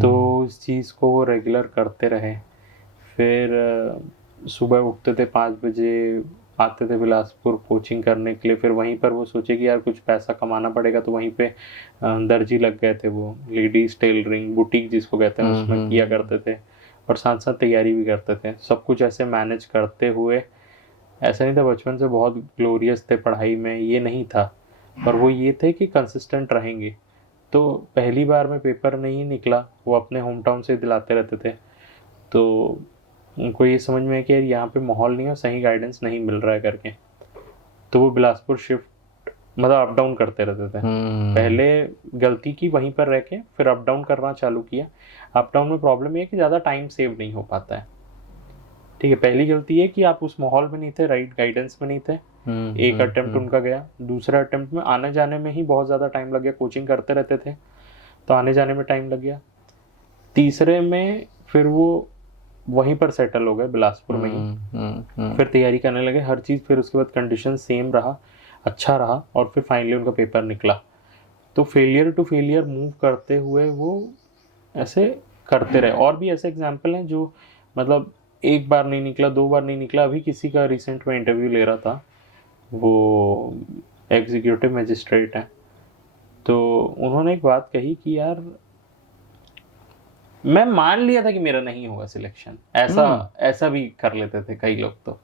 तो इस चीज़ को वो रेगुलर करते रहे। फिर सुबह उठते थे 5 बजे, आते थे बिलासपुर कोचिंग करने के लिए। फिर वहीं पर वो सोचे कि यार कुछ पैसा कमाना पड़ेगा, तो वहीं पे दर्जी लग गए थे वो, लेडीज टेलरिंग बुटीक जिसको कहते हैं, उसमें किया करते थे और साथ साथ तैयारी भी करते थे। सब कुछ ऐसे मैनेज करते हुए, ऐसा नहीं था बचपन से बहुत ग्लोरियस थे पढ़ाई में, ये नहीं था, पर वो ये थे कि कंसिस्टेंट रहेंगे। तो पहली बार में पेपर नहीं निकला, वो अपने होम टाउन से दिलाते रहते थे। तो उनको ये समझ में है कि यार यहाँ पे माहौल नहीं है, सही गाइडेंस नहीं मिल रहा है करके, तो वो बिलासपुर शिफ्ट मतलब अप डाउन करते रहते थे। पहले गलती की वहीं पर रह के, फिर अप डाउन करना चालू किया। अप डाउन में प्रॉब्लम ये है कि ज़्यादा टाइम सेव नहीं हो पाता है, ठीक है। पहली गलती है कि आप उस माहौल में नहीं थे, राइट गाइडेंस में नहीं थे। एक अटेम्प्ट उनका गया, दूसरा अटेम्प्ट में आने जाने में ही बहुत ज़्यादा टाइम लग गया, कोचिंग करते रहते थे तो आने जाने में टाइम लग गया। तीसरे में फिर वो वहीं पर सेटल हो गए बिलासपुर में ही, फिर तैयारी करने लगे हर चीज़। फिर उसके बाद कंडीशन सेम रहा, अच्छा रहा, और फिर फाइनली उनका पेपर निकला। तो फेलियर टू फेलियर मूव करते हुए वो ऐसे करते रहे। और भी ऐसे एग्जाम्पल हैं जो मतलब एक बार नहीं निकला, 2 बार नहीं निकला। अभी किसी का रिसेंट में इंटरव्यू ले रहा था, वो एग्जीक्यूटिव मजिस्ट्रेट है, तो उन्होंने एक बात कही कि यार मैं मान लिया था कि मेरा नहीं होगा सिलेक्शन, ऐसा भी कर लेते थे कई लोग, तो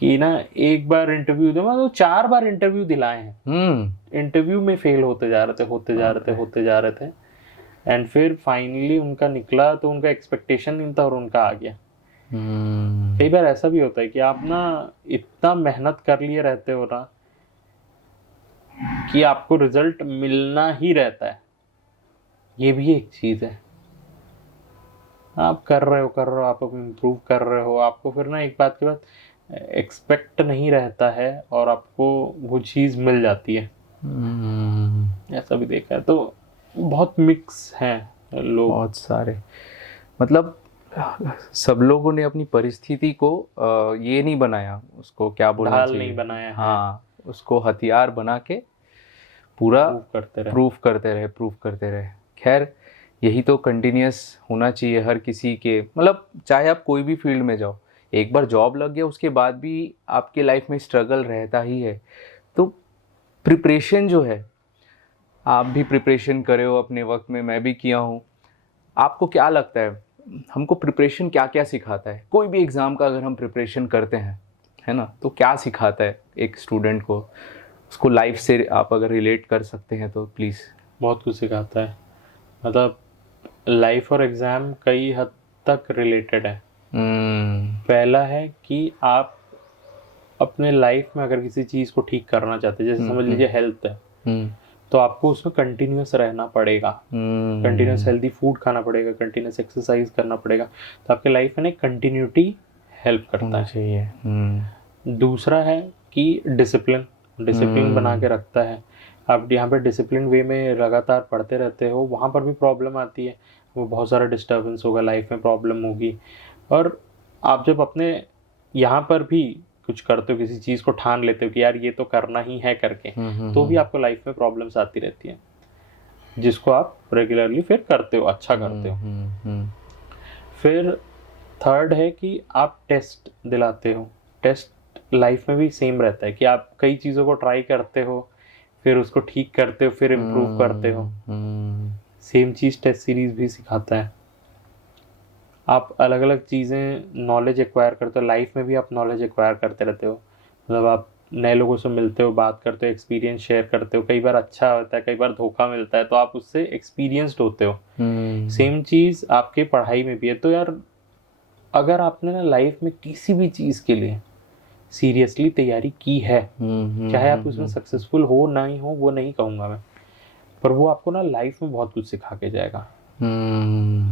कि ना एक बार इंटरव्यू दे, मतलब 4 बार इंटरव्यू दिलाए हैं, इंटरव्यू में फेल होते जा रहे थे एंड फिर फाइनली उनका निकला, तो उनका एक्सपेक्टेशन नहीं था और उनका आ गया। कई बार ऐसा भी होता है कि आप ना इतना मेहनत कर लिए रहते हो ना कि आपको रिजल्ट मिलना ही रहता है। ये भी एक चीज है, आप कर रहे हो, आप इम्प्रूव कर रहे हो, आपको फिर ना एक बात के बाद एक्सपेक्ट नहीं रहता है और आपको वो चीज़ मिल जाती है। ऐसा भी देखा है। तो बहुत मिक्स हैं लोग, बहुत सारे, मतलब सब लोगों ने अपनी परिस्थिति को ये नहीं बनाया, उसको क्या बोलना ढाल चाहिए, नहीं बनाया है। हाँ, उसको हथियार बना के पूरा प्रूफ करते रहे। खैर, यही तो कंटिन्यूअस होना चाहिए हर किसी के, मतलब चाहे आप कोई भी फील्ड में जाओ, एक बार जॉब लग गया उसके बाद भी आपके लाइफ में स्ट्रगल रहता ही है। तो प्रिपरेशन जो है, आप भी प्रिपरेशन करे हो अपने वक्त में, मैं भी किया हूँ। आपको क्या लगता है, हमको प्रिपरेशन क्या क्या सिखाता है? कोई भी एग्ज़ाम का अगर हम प्रिपरेशन करते हैं, है ना, तो क्या सिखाता है एक स्टूडेंट को? उसको लाइफ से आप अगर रिलेट कर सकते हैं तो प्लीज़। बहुत कुछ सिखाता है, मतलब लाइफ और एग्ज़ाम कई हद तक रिलेटेड है। पहला है कि आप अपने लाइफ में अगर किसी चीज़ को ठीक करना चाहते हैं, जैसे समझ लीजिए हेल्थ है, तो आपको उसमें कंटिन्यूस रहना पड़ेगा, कंटिन्यूस हेल्दी फूड खाना पड़ेगा, कंटिन्यूस एक्सरसाइज करना पड़ेगा, तो आपके लाइफ में कंटिन्यूटी हेल्प करता है। दूसरा है कि डिसिप्लिन बना के रखता है। आप यहाँ पे डिसिप्लिन वे में लगातार पढ़ते रहते हो, वहाँ पर भी प्रॉब्लम आती है, वो बहुत सारा डिस्टर्बेंस होगा, लाइफ में प्रॉब्लम होगी। और आप जब अपने यहाँ पर भी कुछ करते हो, किसी चीज़ को ठान लेते हो कि यार ये तो करना ही है करके, तो भी आपको लाइफ में प्रॉब्लम्स आती रहती हैं, जिसको आप रेगुलरली फिर करते हो, अच्छा करते हो। फिर थर्ड है कि आप टेस्ट दिलाते हो। टेस्ट लाइफ में भी सेम रहता है कि आप कई चीज़ों को ट्राई करते हो, फिर उसको ठीक करते हो, फिर इम्प्रूव करते हो। सेम चीज़ टेस्ट सीरीज भी सिखाता है। आप अलग अलग चीज़ें नॉलेज एक्वायर करते हो, लाइफ में भी आप नॉलेज एक्वायर करते रहते हो, मतलब आप नए लोगों से मिलते हो, बात करते हो, एक्सपीरियंस शेयर करते हो, कई बार अच्छा होता है, कई बार धोखा मिलता है, तो आप उससे एक्सपीरियंस्ड होते हो। सेम चीज़ आपके पढ़ाई में भी है। तो यार अगर आपने ना लाइफ में किसी भी चीज़ के लिए सीरियसली तैयारी की है, चाहे आप उसमें सक्सेसफुल हो ना ही हो, वो नहीं कहूँगा मैं, पर वो आपको ना लाइफ में बहुत कुछ सिखा के जाएगा,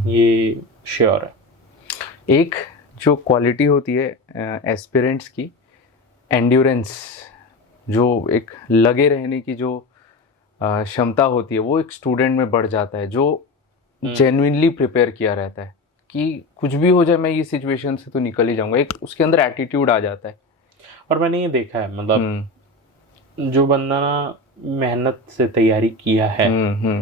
ये श्योर है। एक जो क्वालिटी होती है एस्पिरेंट्स की, एंड्योरेंस, जो एक लगे रहने की जो क्षमता होती है, वो एक स्टूडेंट में बढ़ जाता है, जो जेन्युइनली प्रिपेयर किया रहता है कि कुछ भी हो जाए मैं ये सिचुएशन से तो निकल ही जाऊंगा। एक उसके अंदर एटीट्यूड आ जाता है। और मैंने ये देखा है, मतलब जो बंदा ना मेहनत से तैयारी किया है,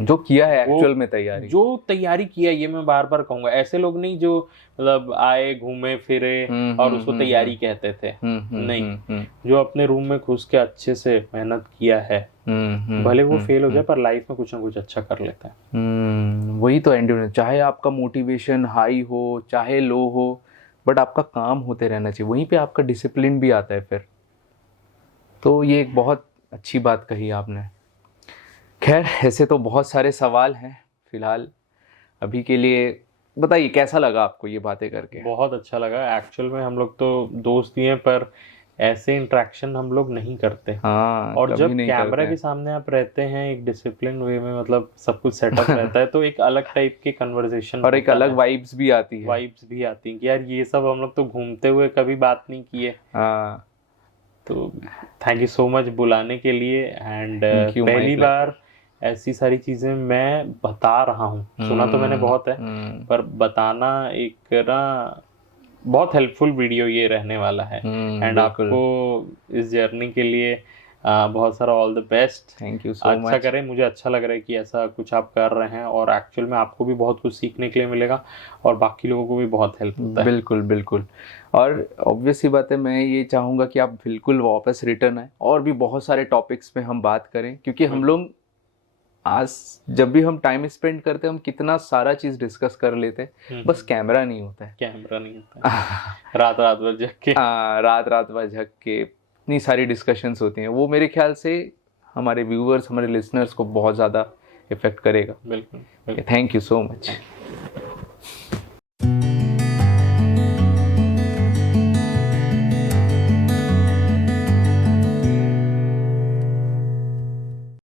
जो किया है एक्चुअल में तैयारी, जो तैयारी किया, ये मैं बार बार कहूंगा, ऐसे लोग नहीं जो मतलब आए घूमे फिरे और उसको तैयारी कहते थे, नहीं, जो अपने रूम में घुस के अच्छे से मेहनत किया है, भले वो फेल हो जाए पर लाइफ में कुछ ना कुछ अच्छा कर लेता है। वही तो एंड्योरेंस। चाहे आपका मोटिवेशन हाई हो चाहे लो हो, बट आपका काम होते रहना चाहिए, वहीं पे आपका डिसिप्लिन भी आता है फिर। तो ये एक बहुत अच्छी बात कही आपने। खैर, ऐसे तो बहुत सारे सवाल हैं, फिलहाल अभी के लिए बताइए कैसा लगा आपको ये बातें करके? बहुत अच्छा लगा। एक्चुअल में हम लोग तो दोस्त ही हैं, पर ऐसे इंटरेक्शन हम लोग नहीं करते। हाँ, और जब कैमरा के सामने आप रहते हैं एक डिसिप्लिन वे में, मतलब सब कुछ सेटअप रहता है, तो एक अलग टाइप के कन्वर्सेशन और एक अलग वाइब्स भी आती है कि यार ये सब हम लोग तो घूमते हुए कभी बात नहीं किए। हाँ, तो थैंक यू सो मच बुलाने के लिए। एंड पहली बार ऐसी सारी चीज़ें मैं बता रहा हूँ, सुना तो मैंने बहुत है, पर बताना एक ना बहुत हेल्पफुल वीडियो ये रहने वाला है। एंड आपको इस जर्नी के लिए बहुत सारा all the best. Thank you so अच्छा मच। करें, मुझे अच्छा लग रहा है कि ऐसा कुछ आप कर रहे हैं, और एक्चुअल में आपको भी बहुत कुछ सीखने के लिए मिलेगा और बाकी लोगों को भी बहुत हेल्प होता है। बिल्कुल बिल्कुल। और ऑब्वियस सी बात है, मैं ये चाहूँगा कि आप बिल्कुल वापस रिटर्न आए और भी बहुत सारे टॉपिक्स पे हम बात करें, क्योंकि हम लोग आज जब भी हम टाइम स्पेंड करते हैं हम कितना सारा चीज़ डिस्कस कर लेते हैं, बस कैमरा नहीं होता है। कैमरा नहीं होता है। रात रात भर जग के रात रात भर झक के इतनी सारी डिस्कशंस होती हैं, वो मेरे ख्याल से हमारे व्यूअर्स, हमारे लिसनर्स को बहुत ज़्यादा इफेक्ट करेगा। बिल्कुल, बिल्कुल। Thank you so much.